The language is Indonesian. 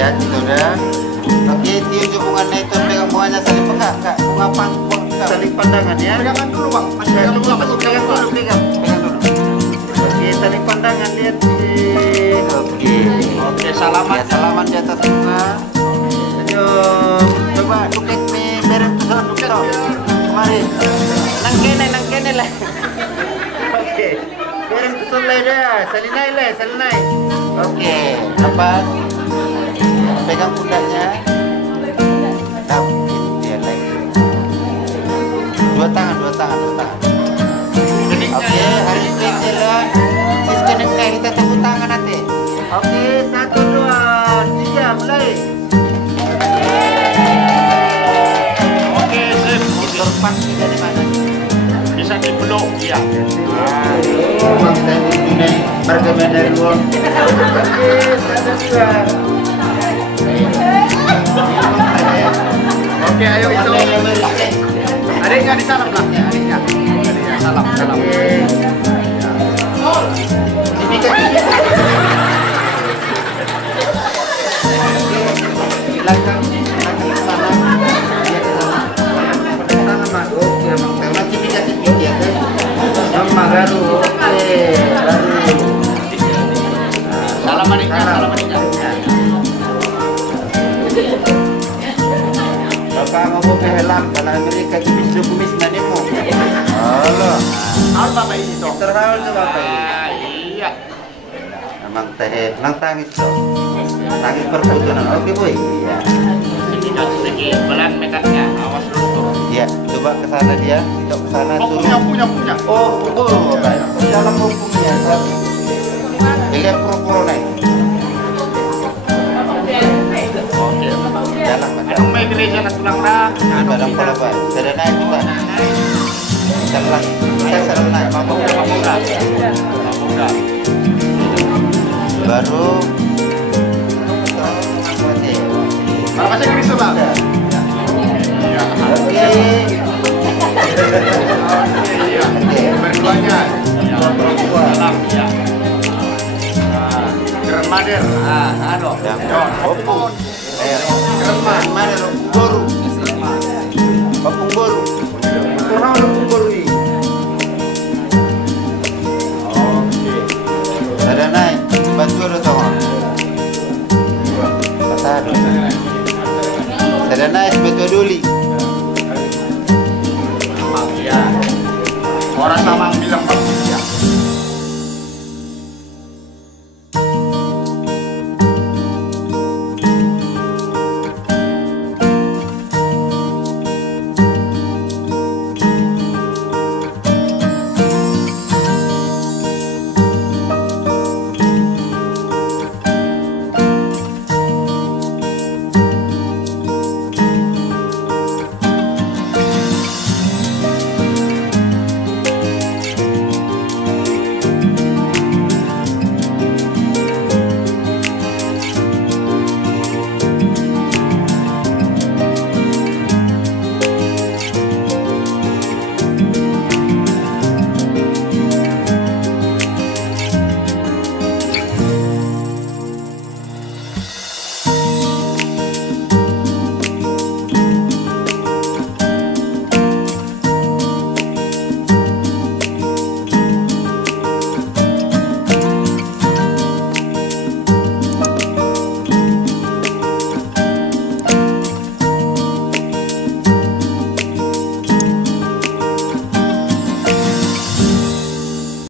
Ya, sudah. Oke, tiup hubungannya itu pegang bunganya saling pegang, Kak. Bunga saling pandangan ya. Pegangan dulu, Bang. Masih pegang dulu, masih pegang dulu. Pegang dulu. Oke, saling pandangan lihat. Oke. Oke, salaman. Ya, salaman di atas bunga. Ayo, coba duket nih, beren tuh, duket. Mari. Nang kene lah. Oke. Beren tuh lah dah. Saling naik. Oke, lepas. Pegang pundaknya. Tahu, dia lagi. Dua tangan. Oke, hari ini jalan. Siskan kita tepuk tangan nanti. Oke, 1, 2, 3, mulai. Oke, sip. Korban dari mana? Bisa dipeluk, ya. Kita ini bergabung dari luar. Oke, 1, 2. Oke, ayo itu. Adiknya di salam lah, ya, adiknya. Salam. Ini kan belakang sana. Oke, masih bisa tinggi ya kan? Nama baru, oke, baru. Salam adiknya. Bapak mau ke helak, kalau mereka kumis nanti mau. Halo. Halo Bapak ini toh. Terhaul tuh Bapak. Iya. Memang teh, nang tangis toh. Tangis perputunan. Oke boy. Iya. Sedikit belan mekatnya. Awas dulu. Iya, coba ke sana dia, tidak ke sana Punya. Oh, baik. Dalam hukumnya, lihat pro naik. Oke. Jalan macam. Anong may gereja na tulang na? Dalam kalau baik. Sudah naik juga. Jalan. Kita sudah naik. Mamuga. Baru. Masih Kristo ba? Iya. Oke. Berduanya. Perempuan. Ya. Grandmother. Ano? Opung. Grandmother. Boru. Opung boru. Kurang opung boru ini. Oke. Sudah naik. Bantu ada tahu. Pasar. Sudah naik betul dulu. Ya. Orang sama bilang